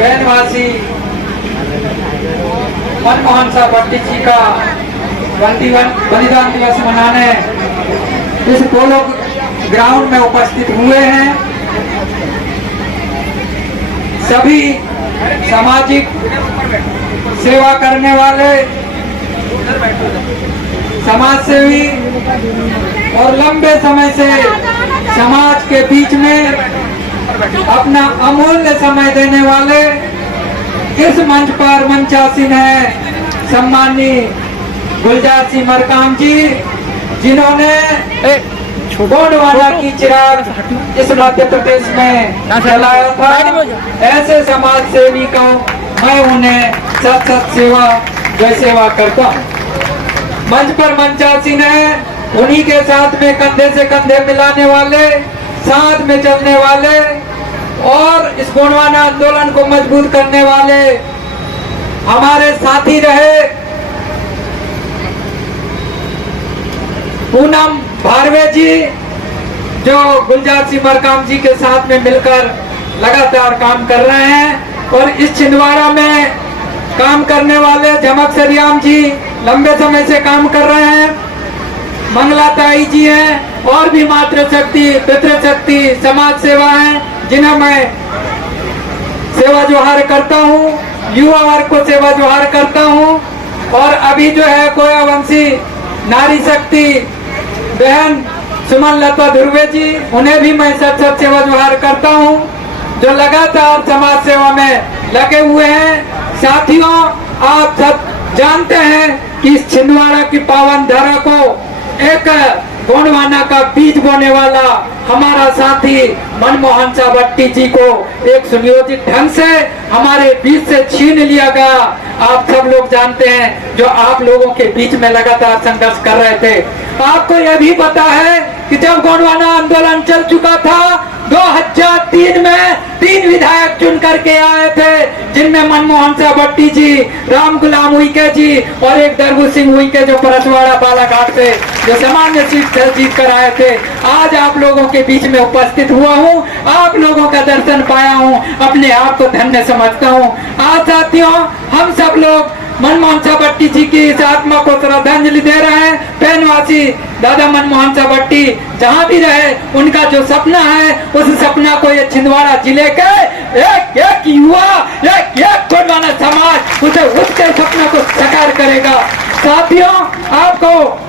बहनवासी मनमोहन साहब भट्टी जी का बलिदान दिवस मनाने इस पोलो ग्राउंड में उपस्थित हुए हैं। सभी सामाजिक सेवा करने वाले समाज सेवी और लंबे समय से समाज के बीच में अपना अमूल्य समय देने वाले इस मंच पर मंचासीन है सम्माननीय गुलजार सिंह मरकाम जी, जिन्होंने गोंडवाना की चिराग इस मध्य प्रदेश में जलाया था। ऐसे समाज सेवी का मैं उन्हें सत सेवा जय सेवा करता हूँ। मंच पर मंचासीन है, उन्हीं के साथ में कंधे से कंधे मिलाने वाले, साथ में चलने वाले और इस गोंडवाना आंदोलन को मजबूत करने वाले हमारे साथी रहे पूनम भारवे जी, जो गुलजार सिंह मरकाम जी के साथ में मिलकर लगातार काम कर रहे हैं। और इस छिंदवाड़ा में काम करने वाले झमक सरियाम जी लंबे समय से काम कर रहे हैं। मंगला ताई जी हैं और भी मातृशक्ति पितृशक्ति समाज सेवा है, जिन्हें मैं सेवा जोहार करता हूँ, युवा वर्ग को सेवा जोहार करता हूँ। और अभी जो है कोया वंशी नारी शक्ति बहन सुमन लता ध्रुवे जी, उन्हें भी मैं सत सेवा जोहार करता हूँ, जो लगातार समाज सेवा में लगे हुए हैं। साथियों, आप सब जानते हैं कि इस छिंदवाड़ा की पावन धरा को एक गोंडवाना का बीज बोने वाला हमारा साथी मनमोहन साहब भट्टी जी को एक सुनियोजित ढंग से हमारे बीच से छीन लिया गया। आप सब लोग जानते हैं, जो आप लोगों के बीच में लगातार संघर्ष कर रहे थे। आपको यह भी पता है कि जब गोंडवाना आंदोलन चल चुका था, 2003 में 3 विधायक चुन करके आए थे, जिनमें मनमोहन साहब भट्टी जी, राम गुलाम उइके जी और एक दरबू सिंह उइके, जो परसवाड़ा बालाघाट से जो सामान्य सीट जीत कर आए थे। आज आप लोगों के बीच में उपस्थित हुआ हूँ, आप लोगों का दर्शन पाया हूँ, अपने आप को धन्य समझता हूँ। आज साथियों, हम सब लोग मनमोहन साहब भट्टी जी की इस आत्मा को श्रद्धांजलि दे रहे हैं। बहनवासी दादा मनमोहन साहब भट्टी जहाँ भी रहे, उनका जो सपना है, उस सपना को ये छिंदवाड़ा जिले के एक युवा, एक गोंडवाना समाज उसे उसके सपना को साकार करेगा। साथियों, आपको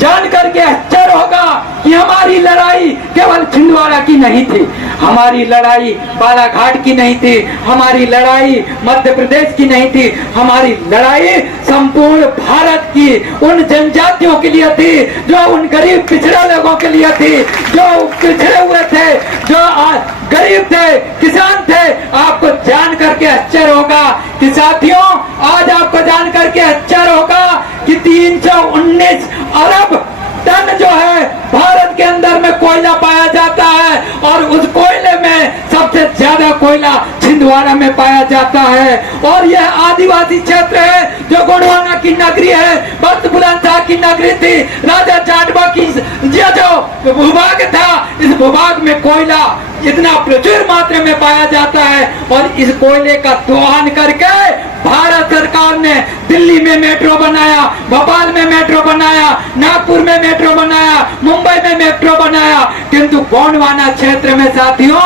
जान करके आश्चर्य होगा कि हमारी लड़ाई केवल छिंदवाड़ा की नहीं थी, हमारी लड़ाई बालाघाट की नहीं थी, हमारी लड़ाई मध्य प्रदेश की नहीं थी, हमारी लड़ाई संपूर्ण भारत की उन जनजातियों के लिए थी, जो उन गरीब पिछड़े लोगों के लिए थी, जो पिछड़े हुए थे, जो गरीब थे, किसान थे। आपको जान करके आश्चर्य होगा कि साथियों, आज आपको जान करके आश्चर्य होगा कि 319 अरब टन जो है भारत के अंदर में कोयला पाया जाता है, और उस कोयले में सबसे ज्यादा कोयला छिंदवाड़ा में पाया जाता है। और यह आदिवासी क्षेत्र है, जो गोंडवाना की नगरी है, भक्त बुलंद शाह की नगरी थी, राजा जाटवा की जो भूभाग था, इस भूभाग में कोयला इतना प्रचुर मात्रा में पाया जाता है। और इस कोयले का दोहन करके भारत सरकार ने दिल्ली में मेट्रो बनाया, भोपाल में मेट्रो बनाया, नागपुर में मेट्रो बनाया, मुंबई में मेट्रो बनाया, किंतु गोंडवाना क्षेत्र में साथियों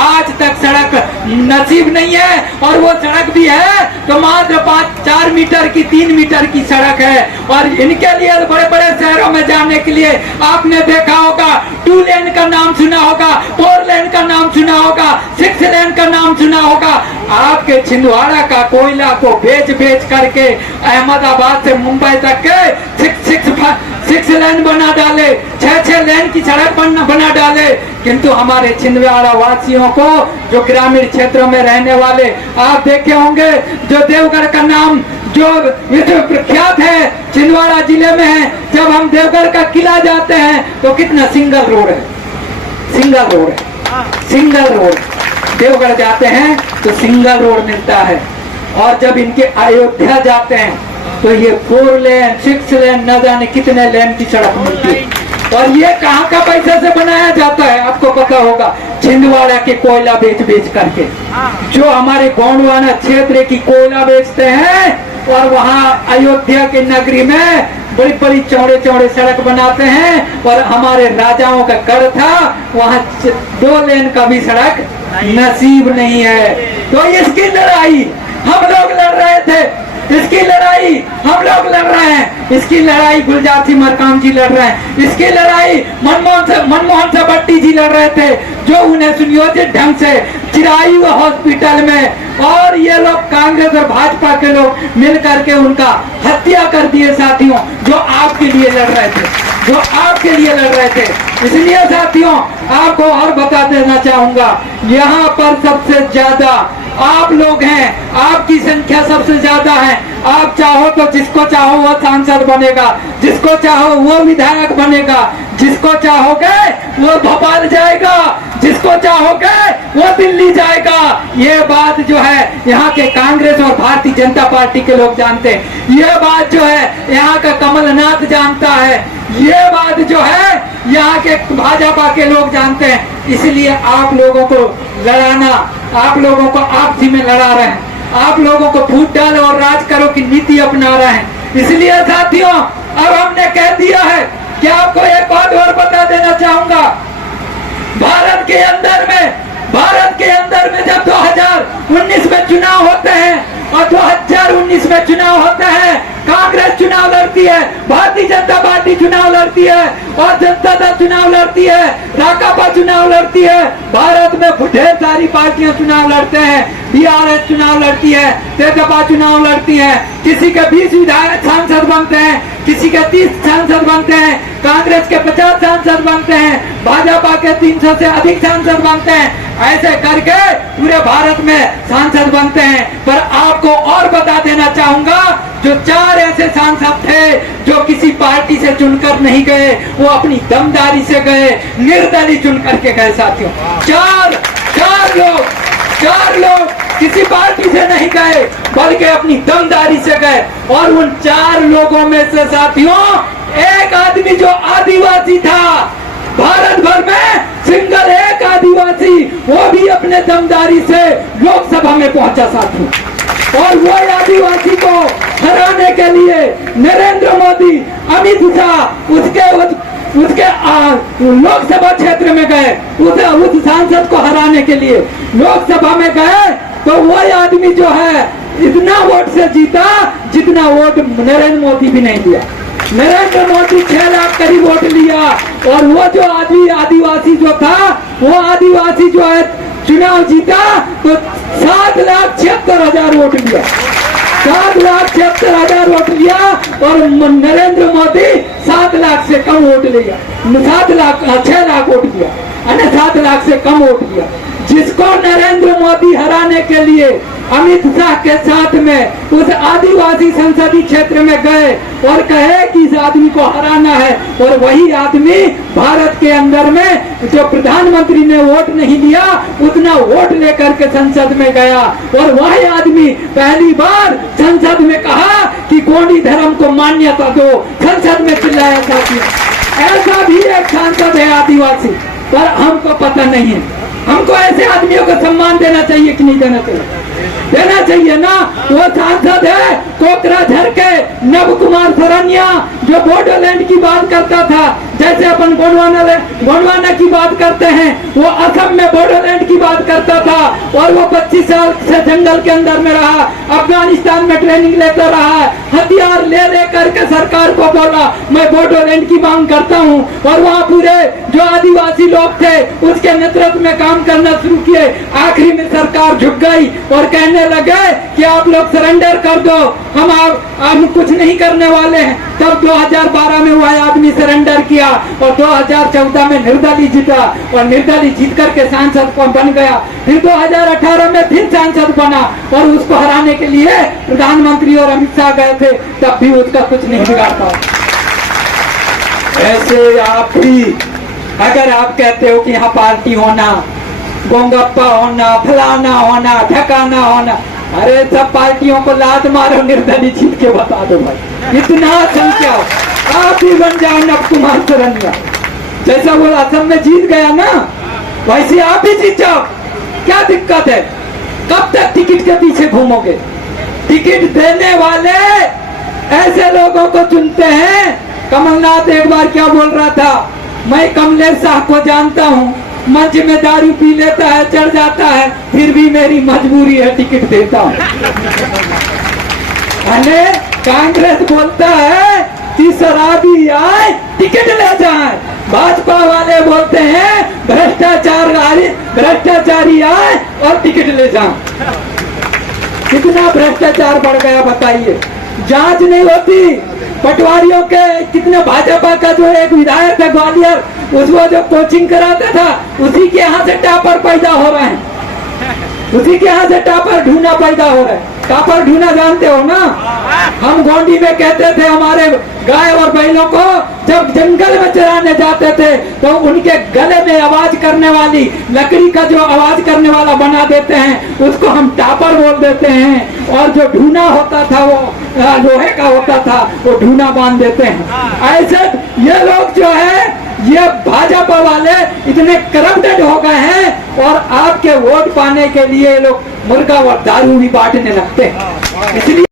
आज तक सड़क नसीब नहीं है। और वो सड़क भी है तो मात्र 4 मीटर की, 3 मीटर की सड़क है। और इनके लिए बड़े बड़े शहरों में जाने के लिए आपने देखा होगा, 2 लेन का नाम सुना होगा, 4 लेन का नाम सुना होगा, 6 लेन का नाम सुना होगा। आपके छिंदवाड़ा का कोयला को बेच करके अहमदाबाद से मुंबई तक के 6 लेन बना डाले, 6 लेन की सड़क बना डाले। किंतु हमारे छिंदवाड़ा वासियों को, जो ग्रामीण क्षेत्रों में रहने वाले, आप देखे होंगे, जो देवगढ़ का नाम जो विश्व प्रख्यात है छिंदवाड़ा जिले में है, जब हम देवगढ़ का किला जाते हैं तो कितना सिंगल रोड है, सिंगल रोड है, सिंगल रोड। देवगढ़ जाते हैं तो सिंगल रोड मिलता है, और जब इनके अयोध्या जाते हैं तो ये 4 लेन 6 लेन न जाने कितने लेन की सड़क मिलती है। और ये कहाँ का पैसे से बनाया जाता है, आपको पता होगा, छिंदवाड़ा के कोयला बेच बेच करके, जो हमारे गोंडवाना क्षेत्र की कोयला बेचते हैं और वहाँ अयोध्या के नगरी में बड़ी बड़ी चौड़े चौड़े सड़क बनाते हैं, और हमारे राजाओं का गढ़ था, वहाँ 2 लेन का भी सड़क नसीब नहीं है। तो इसकी लड़ाई हम लोग लड़ रहे थे, इसकी लड़ाई हम लोग लड़ रहे हैं, इसकी लड़ाई गुलजार सिंह मरकाम जी लड़ रहे हैं, इसकी लड़ाई मनमोहन सिंह भट्टी जी लड़ रहे थे, जो उन्हें सुनियोजित ढंग से चिरायु हॉस्पिटल में, और ये लोग कांग्रेस और भाजपा के लोग मिल करके उनका हत्या कर दिए साथियों, जो आपके लिए लड़ रहे थे, जो आपके लिए लड़ रहे थे। इसलिए साथियों आपको और बता देना चाहूंगा, यहाँ पर सबसे ज्यादा आप लोग हैं, आपकी संख्या सबसे ज्यादा है। आप चाहो तो जिसको चाहो वो सांसद बनेगा, जिसको चाहो वो विधायक बनेगा, जिसको चाहोगे वो भोपाल जाएगा, जिसको चाहोगे वो दिल्ली जाएगा। ये बात जो है यहाँ के कांग्रेस और भारतीय जनता पार्टी के लोग जानते हैं, ये बात जो है यहाँ का कमलनाथ जानता है, ये बात जो है यहाँ के भाजपा के लोग जानते हैं। इसलिए आप लोगों को लड़ाना, आप लोगों को आपसी में लड़ा रहे हैं, आप लोगों को फूट डालो और राज करो की नीति अपना रहे हैं। इसलिए साथियों अब हमने कह दिया है कि आपको एक बात और बता देना चाहूंगा, भारत के अंदर में जब 2019 में चुनाव होते हैं और 2019 में चुनाव होता है, कांग्रेस चुनाव लड़ती है, भारतीय जनता पार्टी चुनाव लड़ती है, और जनता दल चुनाव लड़ती है, राकापा चुनाव लड़ती है, भारत में ढेर सारी पार्टियां चुनाव लड़ते हैं, बीआरएस चुनाव लड़ती है, तेजपा चुनाव लड़ती है, किसी के 20 विधायक सांसद बनते हैं, किसी के 30 सांसद बनते हैं, कांग्रेस के 50 सांसद बनते हैं, भाजपा के 300 से अधिक सांसद बनते हैं। ऐसे करके पूरे भारत में सांसद बनते हैं। पर आपको और बता देना चाहूंगा, जो 4 ऐसे सांसद थे जो किसी पार्टी से चुनकर नहीं गए, वो अपनी दमदारी से गए, निर्दलीय चुन करके गए साथियों। चार लोग किसी पार्टी से नहीं गए बल्कि अपनी दमदारी से गए, और उन 4 लोगों में से साथियों एक आदमी जो आदिवासी था, भारत भर में सिंगल एक आदिवासी, वो भी अपने दमदारी से लोकसभा में पहुंचा साथियों। और वो आदिवासी को हराने के लिए नरेंद्र मोदी, अमित शाह उसके लोकसभा क्षेत्र में गए, उस सांसद को हराने के लिए लोकसभा में गए, तो वो आदमी जो है इतना वोट से जीता जितना वोट नरेंद्र मोदी भी नहीं दिया। नरेंद्र मोदी 6 लाख करीब वोट लिया, और वो जो आदिवासी जो था, वो आदिवासी जो है चुनाव जीता तो 7,76,000 वोट लिया, 7,76,000 वोट लिया, और नरेंद्र मोदी 7 लाख से कम वोट लिया, 6 लाख वोट लिया, 7 लाख से कम वोट लिया। जिसको नरेंद्र मोदी हराने के लिए अमित शाह के साथ में उस आदिवासी संसदीय क्षेत्र में गए और कहे कि इस आदमी को हराना है, और वही आदमी भारत के अंदर में जो प्रधानमंत्री ने वोट नहीं लिया उतना वोट लेकर के संसद में गया, और वही आदमी पहली बार संसद में कहा कि गोंडी धर्म को मान्यता दो, संसद में चिल्लाया साथियों। ऐसा भी एक सांसद है आदिवासी, पर हमको पता नहीं है। हमको ऐसे आदमियों को सम्मान देना चाहिए कि नहीं देना चाहिए? देना चाहिए ना। वो सांसद है कोकराझर के नव कुमार सरनिया, जो बोडोलैंड की बात करता था, जैसे अपन गोंडवाना की बात करते हैं, वो असम में बोडोलैंड की बात करता था, और वो 25 साल से जंगल के अंदर में रहा, अफगानिस्तान में ट्रेनिंग लेता रहा, हथियार ले करके सरकार को बोला मैं बोडोलैंड की मांग करता हूँ, और वहाँ पूरे जो आदिवासी लोग थे उसके नेतृत्व में काम करना शुरू किए। आखिरी में सरकार झुक गई और कहने लगे कि आप लोग सरेंडर कर दो, हम कुछ नहीं करने वाले हैं। तब 2012 में वह आदमी सरेंडर किया, और 2014 में निर्दलीय जीता, और निर्दलीय जीत करके सांसद बन गया। फिर 2018 में फिर सांसद बना, और उसको हराने के लिए प्रधानमंत्री और अमित शाह गए थे, तब भी उसका कुछ नहीं बिगाड़ पाया। ऐसे आप भी अगर आप कहते हो कि यहाँ पार्टी होना, गोंगप्पा होना, फलाना होना, ठकाना होना, अरे सब पार्टियों को लात मारो, निर्दलीय जीत के बता दो भाई। इतना संख्या आप भी बन जाओ नव कुमार सरनिया, जैसा वो असम में जीत गया ना, वैसे आप ही जीत जाओ, क्या दिक्कत है? कब तक टिकट के पीछे घूमोगे? टिकट देने वाले ऐसे लोगों को चुनते हैं। कमलनाथ एक बार क्या बोल रहा था, मैं कमलेश साहब को जानता हूँ, मंच में दारू पी लेता है, चढ़ जाता है, फिर भी मेरी मजबूरी है टिकट देता हूँ। अरे कांग्रेस बोलता है कि शराबी आए टिकट ले जाए, भाजपा वाले बोलते हैं भ्रष्टाचारी आए और टिकट ले जाए। कितना भ्रष्टाचार बढ़ गया बताइए। जांच नहीं होती पटवारियों के। कितने भाजपा का जो एक विधायक है ग्वालियर, उसको जो कोचिंग कराता था, उसी के यहाँ से टॉपर पैदा हो रहे हैं, उसी के यहाँ से टॉपर ढूंढा पैदा हो रहा है। टॉपर ढूंढा जानते हो ना? हम गोंडी में कहते थे हमारे गाय और बैलों को जब जंगल में चराने जाते थे तो उनके गले में आवाज करने वाली लकड़ी का जो आवाज करने वाला बना देते हैं, उसको हम टॉपर बोल देते हैं। और जो ढूना होता था वो लोहे का होता था, वो ढूना बांध देते हैं। ऐसे ये लोग जो है, ये भाजपा वाले इतने करप्टेड हो गए हैं और आपके वोट पाने के लिए लोग मुर्गा और दारू भी बांटने लगते हैं। इसलिए